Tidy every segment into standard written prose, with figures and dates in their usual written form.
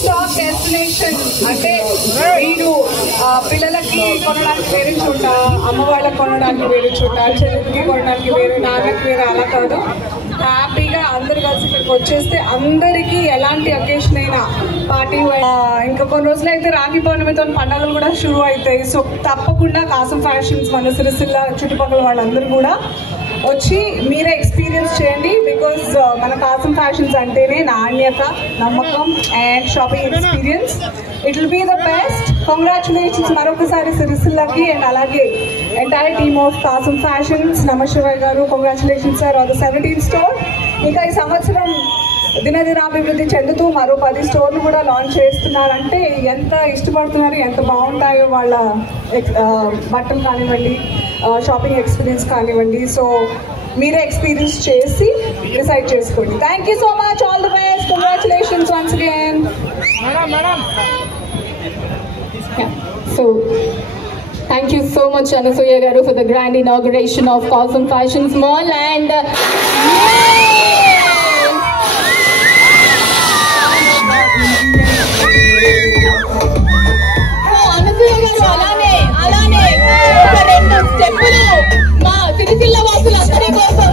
Stop destination అంటే మీరు పిల్లలకి కొనడానికి వేరే చోట, అమ్మ వాళ్ళకి కొనడానికి వేరే చోట, చెల్లికి కొనడానికి వేరే, నాన్నకి వేరే, అలా కాదు. హ్యాపీగా అందరు కలిసి ఇక్కడికి వచ్చేస్తే అందరికీ ఎలాంటి అకేషన్ అయినా పార్టీ. ఇంకా కొన్ని రోజులు అయితే రాఖీ పౌర్ణమితో పండుగలు కూడా షురూ అవుతాయి. సో తప్పకుండా కాసం ఫ్యాషన్స్ మన సిరిసిల్ల చుట్టుపక్కల వాళ్ళందరూ కూడా వచ్చి మీరే ఎక్స్పీరియన్స్ చేయండి. బికాజ్ మన కాసం ఫ్యాషన్స్ అంటేనే నాణ్యత, నమ్మకం and shopping experience. It will be the best. Congratulations మరొకసారి సిరిసిల్లకి అండ్ అలాగే entire team of Kasam fashions. Namashivay గారు, congratulations sir on the 17th store. ఇంకా ఈ సంవత్సరం దినదినాభివృద్ధి చెందుతూ మరో 10 స్టోర్లు కూడా లాంచ్ చేస్తున్నారంటే ఎంత ఇష్టపడుతున్నారు, ఎంత బాగుంటాయో వాళ్ళ బట్టలు కానివ్వండి, షాపింగ్ ఎక్స్పీరియన్స్ కానివ్వండి. సో మీరే ఎక్స్పీరియన్స్ చేసి డిసైడ్ చేసుకోండి. Thank you so much. All the best. Congratulations once again. So thank you so much Anasuya garu for the grand inauguration of Kausam Fashions Mall and Anasuya garu alane oka rendu steppulu ma Sirisilla vaasulanదరి కోసం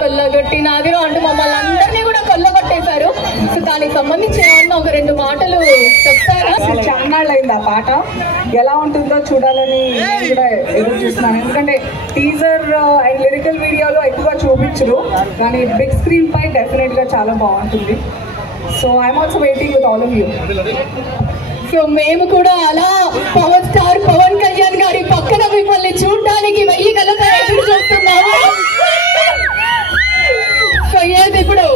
కొల్లగొట్టి నాగిరో అంటూ మమ్మల్ని అందరినీ కూడా కొల్లగొట్టేశారు. So దానికి సంబంధించి ఏమన్నా ఒక 2 మాటలు చెప్తారా? చాన్నాళ్ళు అయింది ఆ పాట, ఎలా ఉంటుందో చూడాలని నేను కూడా ఎదురు చూస్తున్నాను. ఎందుకంటే టీజర్ అండ్ లిరికల్ వీడియోలో ఎక్కువ చూపించరు, కానీ బిగ్ స్క్రీన్ పై డెఫినెట్ గా చాలా బాగుంటుంది. So I'm also waiting with all of you. So మేము కూడా అలా పవర్ స్టార్ పవన్ కళ్యాణ్ గారి పక్కన మిమ్మల్ని చూడడానికి 1000 కళ్ళతో ఎదురు చూస్తున్నాము. సో ఏది ఇప్పుడు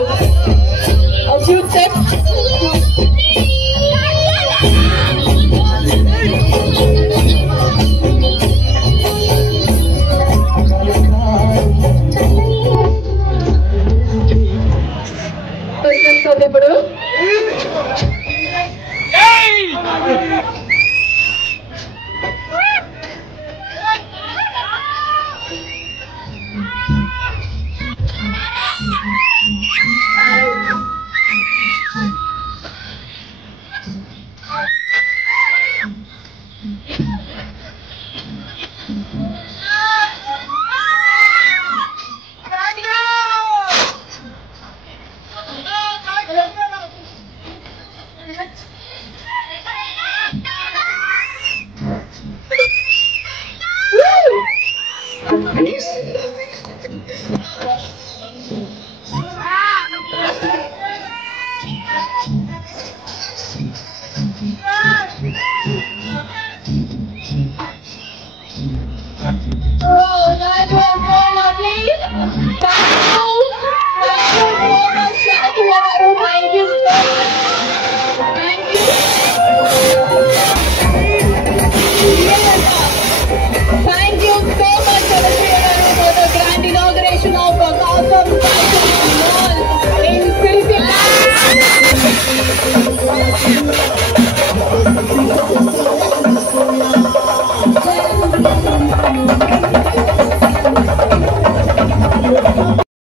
ఇప్పుడు